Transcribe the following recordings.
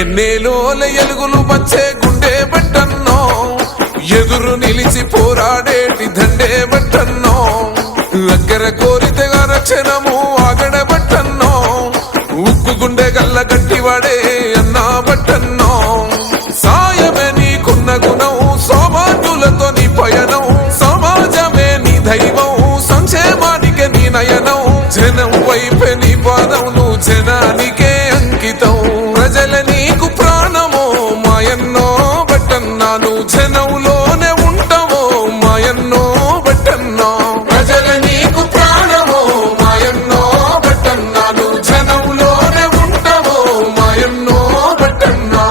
ఎన్నేలోల ఎలుగులు వచ్చే గుండె బట్టన్నో, ఎదురు నిలిచి పోరాడేటి దండే బట్టన్నో, అగ్గర కోరితే రక్షణము ఆగడ బట్టన్నో, ఉక్కు గుండె గల్ల గట్టివాడే అన్నా బట్టన్నో. సాయమే నీకున్న గుణం, సౌభాగ్యులతో నీ పయనం, సమాజమే నీ దైవం, సంక్షేమానికే నీ నయనం, జనం వైపే నీ పాదం, నువ్వు జనానికే అంకితం. ప్రజల నీకు ప్రాణమో మాయన్నో బట్టన్నా, నువ్వు జనంలోనే ఉంటావో మాయన్నో బట్టన్నా. ప్రజల నీకు ప్రాణమో మాయన్నో బట్టన్నా, నువ్వు జనంలోనే ఉంటావో మాయన్నో బట్టన్నా.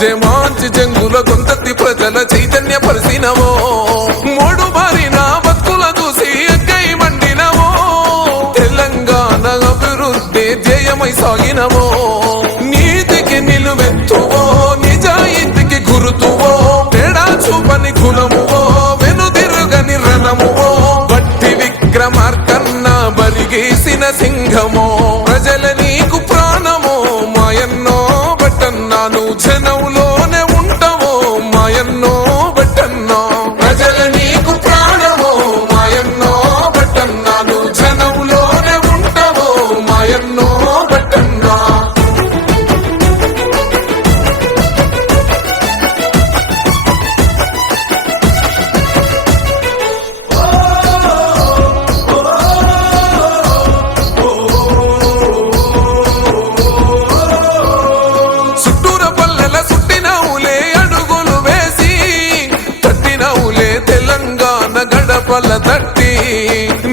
జమాంచి జంగుల గొంతెత్తి ప్రజల చైతన్య పరిసినవో, మూడు మారిన బతుకుల చూసి ఎక్కై మండినవో, తెలంగాణ అభివృద్ధి ధ్యేయమై సాగినవో. నీతికి నిలువెత్తువో, నిజాయితీకి గురుతువో, తేడా చూపని గుణమువో, వెనుదిరుగని రణమువో, బట్టి విక్రమార్కన్న బరిగేసిన సింహమో. ప్రజల నీకు ప్రాణమో మాయన్నో బట్టన్నా, నువ్వు జనంలోనే ఉంటావో మాయన్నో బట్టన్నా. ప్రజల నీకు ప్రాణమో మాయన్నో బట్టన్నా, నువ్వు జనంలోనే ఉంటావో మాయన్నో బట్టన్నా. గడపల తట్టి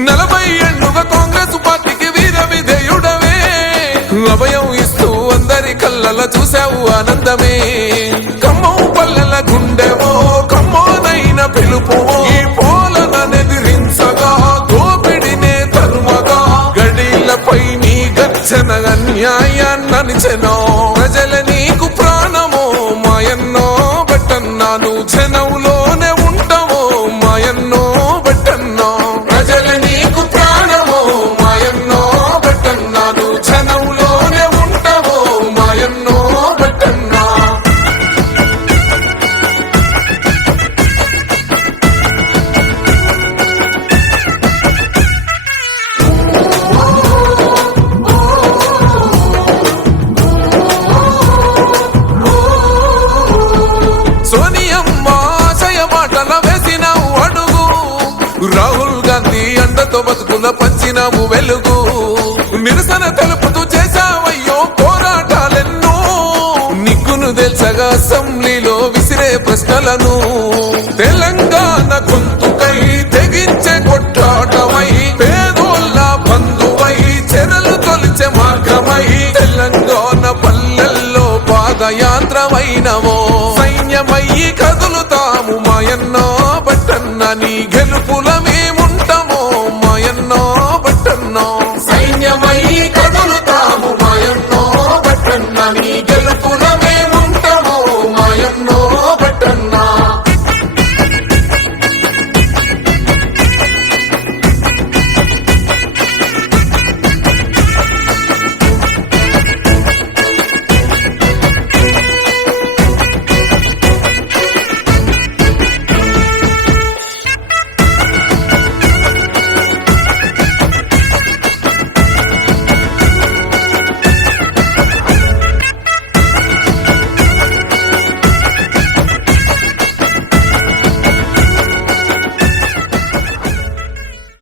40 ఏళ్లుగా కాంగ్రెస్ పార్టీకి వీర విధేయుడవే, అభయం ఇస్తూ అందరి కళ్ళల చూసావు ఆనందమే. ఖమ్మం పల్లెల గుండెవో, ఖమ్మోనైన పిలుపువో, ఈ పోలనెదిరించగా దోపిడినే తరుమగా, గడిలపై నీ గర్జన అన్యాయాన్ననిచెనో. ప్రజల నీకు ప్రాణమో మాయన్నో బట్టన్నా, నువ్వు జనంలోనే ఉంటావో మాయన్నో బట్టన్నా. ప్రజల నీకు ప్రాణమో మాయన్నో బట్టన్నా, నువ్వు జనంలోనే ఉంటావో మాయన్నో బట్టన్నా. సోనియమ్మ ఆశయ బాటల వేసినావు అడుగు, రాహుల్ గాంధీ అండతో బతుకుల పంచినావు వెలుగు, నిరసన తెలుపుతూ చేశావయ్యో పోరాటాలెన్నో, నిగ్గును తెల్చగా అసెంబ్లీలో విసిరే ప్రశ్నలను. తెలంగాణ గొంతుకై తెగించే కొట్లాటమై, పేదోళ్ళ బంధువై చెరలు తొలిచే మార్గమై, తెలంగాణ పల్లెల్లో పాదయాత్రమైనవో, సైన్యమయ్యి కదులుతాము మాయన్నో బట్టన్న, నీ గెలుపుల